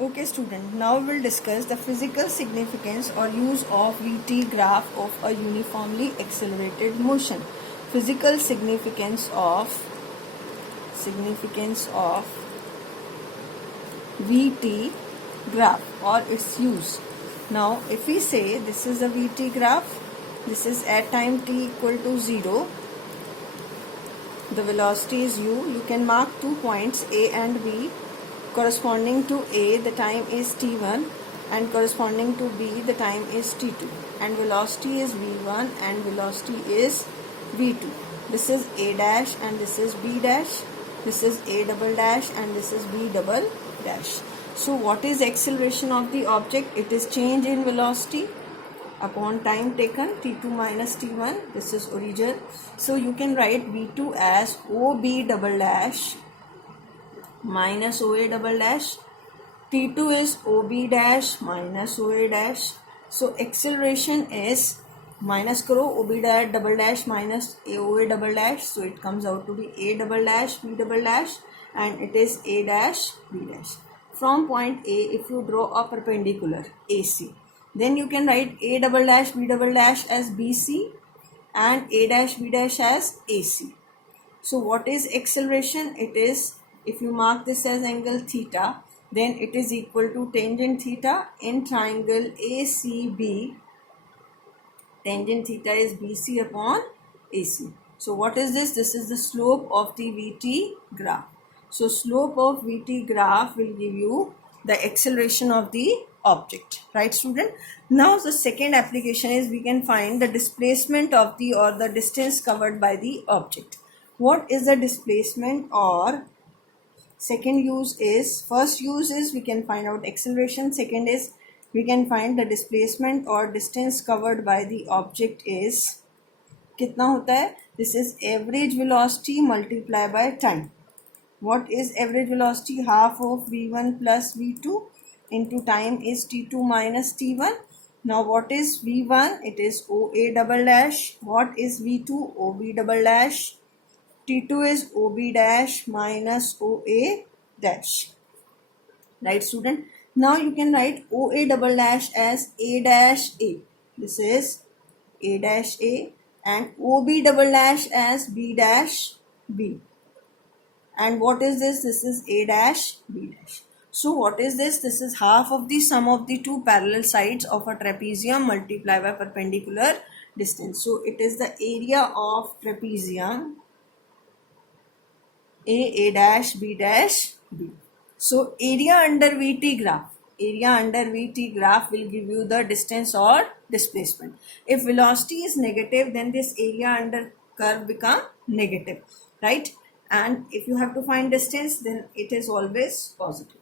Okay student, now we'll discuss the physical significance or use of VT graph of a uniformly accelerated motion. Physical significance of VT graph or its use. Now if we say this is a VT graph, this is at time t equal to 0, the velocity is u. You can mark 2 points A and B. Corresponding to A, the time is t1, and corresponding to B, the time is t2, and velocity is v1 and velocity is v2. This is A dash and this is B dash. This is A double dash and this is B double dash. So what is acceleration of the object? It is change in velocity upon time taken, t2 minus t1. This is origin. So you can write v2 as OB double dash minus OA double dash. T2 is OB dash minus OA dash. So acceleration is minus karo OB dash double dash minus OA double dash. So it comes out to be A double dash B double dash and it is A dash B dash. From point A, if you draw a perpendicular AC, then you can write A double dash B double dash as BC and A dash B dash as AC. So what is acceleration? It is, if you mark this as angle theta, then it is equal to tangent theta in triangle ACB. Tangent theta is BC upon AC. So what is this? This is the slope of the VT graph. So slope of VT graph will give you the acceleration of the object, right student? Now the second application is we can find the displacement of the or the distance covered by the object. What is the displacement? Or second use is, first use is we can find out acceleration, second is we can find the displacement or distance covered by the object is कितना होता है? This is average velocity multiplied by time. What is average velocity? Half of v1 plus v2 into time is t2 minus t1. Now what is v1? It is OA double dash. What is v2? OB double dash. T2 is OB dash minus OA dash. Right student? Now you can write OA double dash as A dash A. This is A dash A and OB double dash as B dash B. And what is this? This is A dash B dash. So what is this? This is half of the sum of the two parallel sides of a trapezium multiplied by perpendicular distance. So it is the area of trapezium A dash B dash B. So area under VT graph will give you the distance or displacement. If velocity is negative, then this area under curve become negative, right? And if you have to find distance, then it is always positive.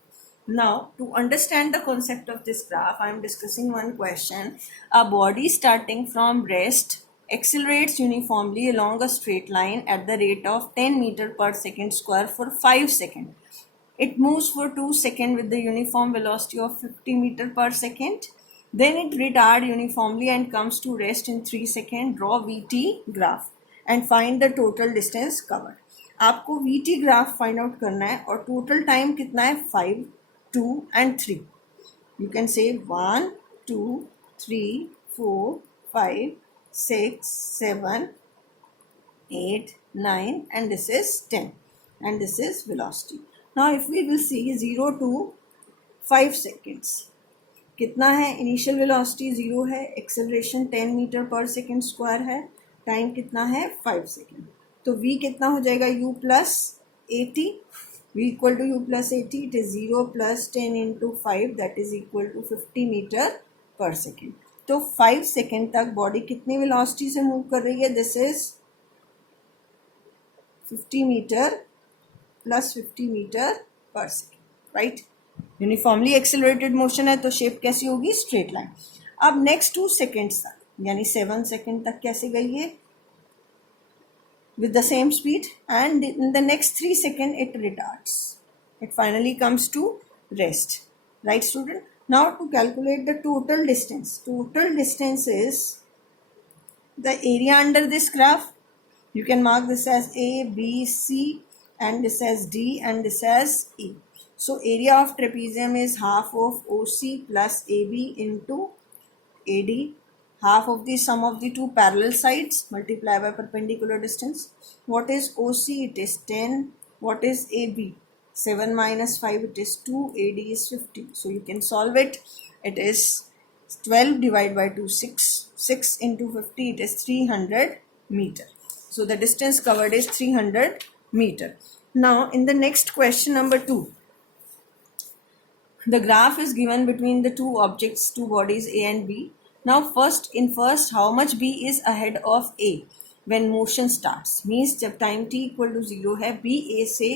Now, to understand the concept of this graph, I am discussing one question. A body starting from rest accelerates uniformly along a straight line at the rate of 10 meter per second square for 5 seconds. It moves for 2 seconds with the uniform velocity of 50 meter per second. Then it retards uniformly and comes to rest in 3 seconds. Draw VT graph and find the total distance covered. आपको VT graph find out करना है और total time कितना है? 5, 2 and 3. You can say 1, 2, 3, 4, 5, 6, 7, 8, 9 and this is 10 and this is velocity. Now if we will see 0 to 5 seconds, कितना है? Initial velocity 0 है, acceleration 10 metre per second square है, time कितना है? 5 सेकेंड. तो v कितना हो जाएगा? u plus 80. v equal to u plus 80. It is 0 plus 10 into 5 that is equal to 50 metre per second. तो 5 सेकेंड तक बॉडी कितनी वेलोसिटी से मूव कर रही है? This is 50 meter plus 50 metre per second, right? Uniformly accelerated motion है तो shape कैसी होगी? Straight line. अब नेक्स्ट 2 सेकेंड्स तक यानी 7 सेकेंड तक कैसे गई है? with the same speed, and in the next 3 seconds it retards. It finally comes to rest, right student? Now to calculate the total distance is the area under this graph. You can mark this as A, B, C and this as D and this as E. So area of trapezium is half of OC plus AB into AD, half of the sum of the two parallel sides multiplied by perpendicular distance. What is OC? It is 10. What is AB? 7 minus 5, it is 2. AD is 50. So you can solve it. It is 12 divided by 2, 6. 6 into 50, it is 300 meter. So the distance covered is 300 meter. Now in the next question number 2. The graph is given between the two objects, two bodies A and B. Now first, how much B is ahead of A when motion starts? Means जब time t equal to 0 है, B A से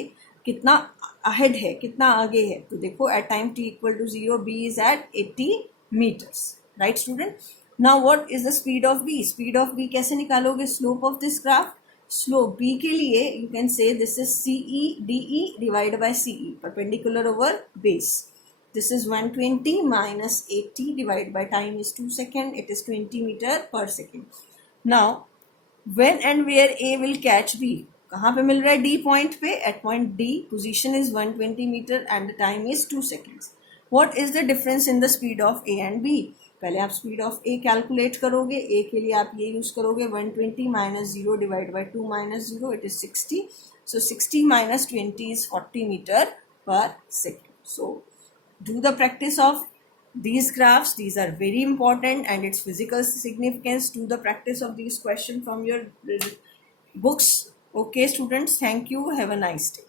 कितना ahead है, कितना आगे है? तो देखो at time t equal to 0, B is at 80 meters. Right student? Now what is the speed of B? Speed of B कैसे निकालोगे? Slope of this graph. Slope B के लिए you can say this is CE DE divided by CE, perpendicular over base. This is 120 minus 80 divided by time is 2 seconds. It is 20 meter per second. Now, when and where A will catch B? कहाँ पे मिल रहा है? D point पे. At point D, position is 120 meter and the time is 2 seconds. What is the difference in the speed of A and B? पहले आप speed of A calculate करोगे. A के लिए आप ये use करोगे 120 minus 0 divided by 2 minus 0. It is 60. So 60 minus 20 is 40 meter per second. So do the practice of these graphs. These are very important and its physical significance. Do the practice of these questions from your books. Okay students, thank you. Have a nice day.